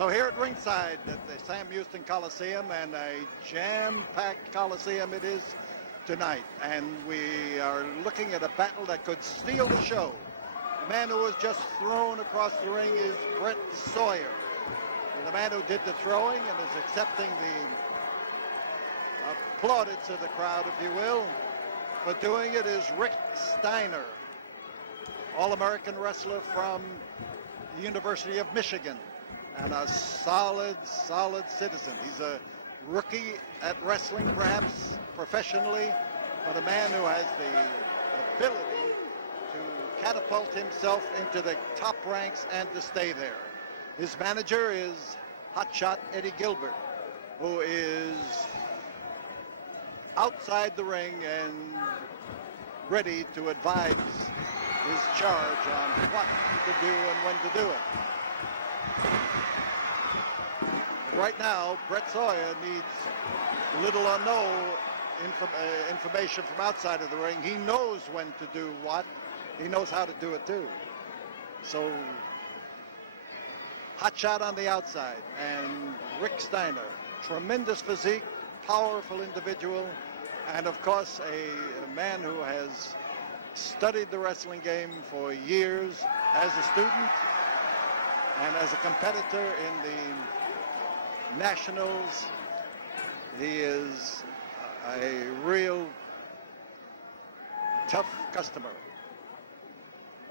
So here at ringside at the Sam Houston Coliseum, and a jam-packed Coliseum it is tonight. And we are looking at a battle that could steal the show. The man who was just thrown across the ring is Brett Sawyer. And the man who did the throwing and is accepting the plaudits of the crowd, if you will, for doing it is Rick Steiner, All-American wrestler from the University of Michigan, and a solid citizen. He's a rookie at wrestling, perhaps professionally, but a man who has the ability to catapult himself into the top ranks and to stay there. His manager is hotshot Eddie Gilbert, who is outside the ring and ready to advise his charge on what to do and when to do it. Right now, Brett Sawyer needs little or no information from outside of the ring. He knows when to do what. He knows how to do it too. So, hot shot on the outside, and Rick Steiner, tremendous physique, powerful individual, and of course a man who has studied the wrestling game for years as a student and as a competitor in the Nationals. He is a real tough customer.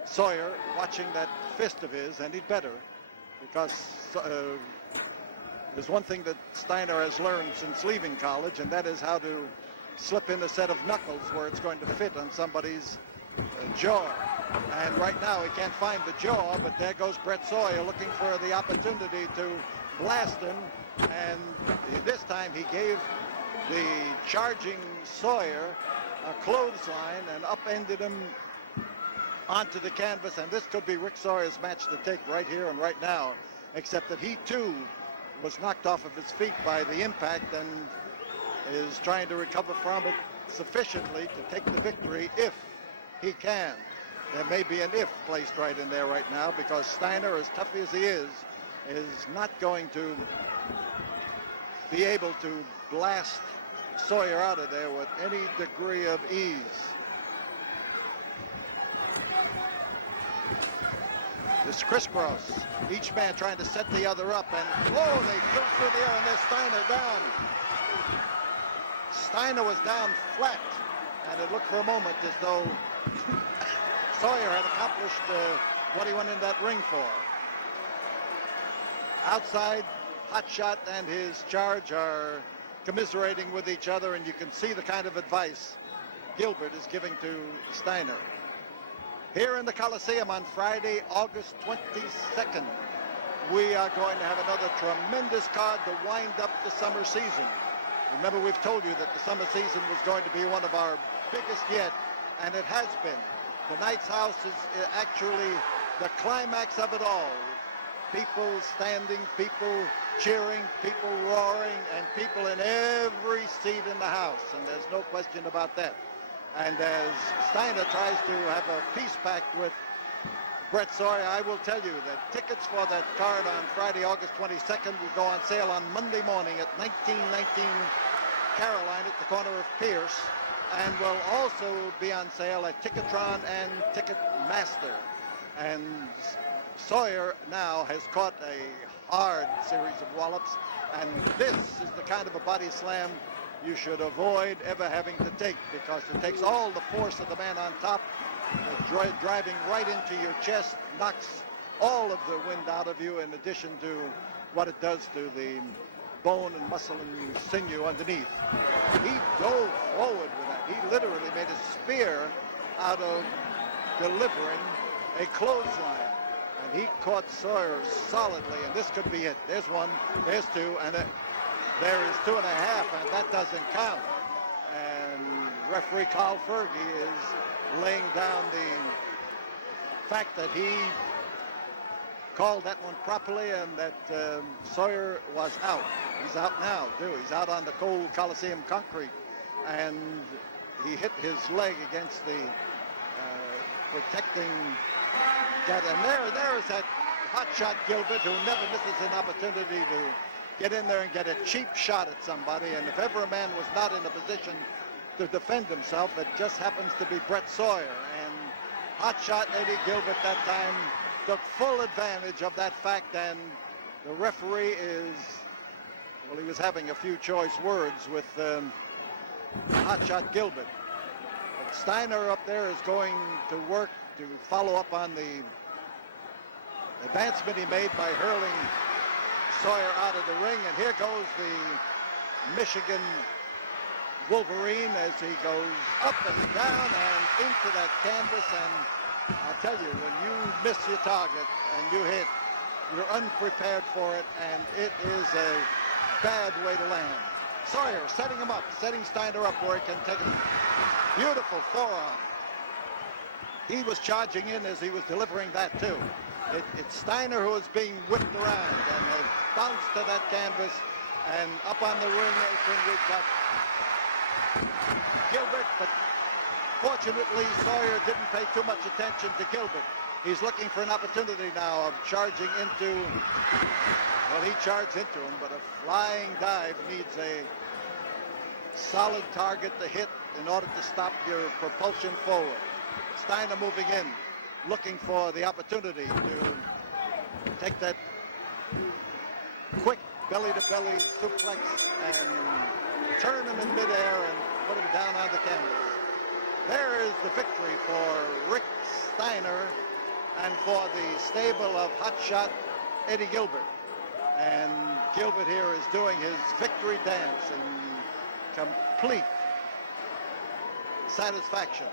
Sawyer watching that fist of his, and he'd better, because there's one thing that Steiner has learned since leaving college, and that is how to slip in a set of knuckles where it's going to fit on somebody's jaw. And right now he can't find the jaw, but there goes Brett Sawyer looking for the opportunity to blast him, and this time he gave the charging Sawyer a clothesline and upended him onto the canvas, and this could be Rick Sawyer's match to take right here and right now, except that he too was knocked off of his feet by the impact and is trying to recover from it sufficiently to take the victory if he can. There may be an if placed right in there right now, because Steiner, as tough as he is not going to be able to blast Sawyer out of there with any degree of ease. This crisscross, each man trying to set the other up, and oh, they flew through the air, and there's Steiner down. Steiner was down flat, and it looked for a moment as though Sawyer had accomplished what he went in that ring for. Outside, hotshot and his charge are commiserating with each other, and you can see the kind of advice Gilbert is giving to Steiner. Here in the Coliseum on Friday, August 22nd, we are going to have another tremendous card to wind up the summer season. Remember, we've told you that the summer season was going to be one of our biggest yet, and it has been. Tonight's house is actually the climax of it all. People standing, people cheering, people roaring, and people in every seat in the house, and there's no question about that. And as Steiner tries to have a peace pact with Brett Sawyer, I will tell you that tickets for that card on Friday, August 22nd will go on sale on Monday morning at 1919 Caroline at the corner of Pierce, and will also be on sale at Ticketron and Ticketmaster. And Sawyer now has caught a hard series of wallops, and this is the kind of a body slam you should avoid ever having to take, because it takes all the force of the man on top, driving right into your chest, knocks all of the wind out of you, in addition to what it does to the bone and muscle and sinew underneath. He dove forward with that. He literally made a spear out of delivering a clothesline. And he caught Sawyer solidly, and this could be it. There's one, there's two, and there is 2.5, and that doesn't count. And referee Carl Fergie is laying down the fact that he called that one properly, and that Sawyer was out. He's out now, too. He's out on the cold Coliseum concrete, and he hit his leg against the protecting gut. And there is that hotshot Gilbert, who never misses an opportunity to get in there and get a cheap shot at somebody. And if ever a man was not in a position to defend himself, it just happens to be Brett Sawyer. And hotshot Eddie Gilbert that time took full advantage of that fact, and the referee is, well, he was having a few choice words with hotshot Gilbert. But Steiner up there is going to work to follow up on the advancement he made by hurling Sawyer out of the ring. And here goes the Michigan Wolverine as he goes up and down and into that canvas. And I'll tell you, when you miss your target and you hit, you're unprepared for it, and it is a bad way to land. Sawyer setting him up, setting Steiner up where he can take a beautiful forearm. He was charging in as he was delivering that too. It's Steiner who is being whipped around and has bounced to that canvas, and up on the ring apron we've got Gilbert, but fortunately Sawyer didn't pay too much attention to Gilbert. He's looking for an opportunity now of charging into, well, he charged into him, but a flying dive needs a solid target to hit in order to stop your propulsion forward. Steiner moving in, looking for the opportunity to take that quick belly-to-belly suplex and turn him in midair and put him down on the canvas. There is the victory for Rick Steiner and for the stable of hotshot Eddie Gilbert. And Gilbert here is doing his victory dance in complete satisfaction.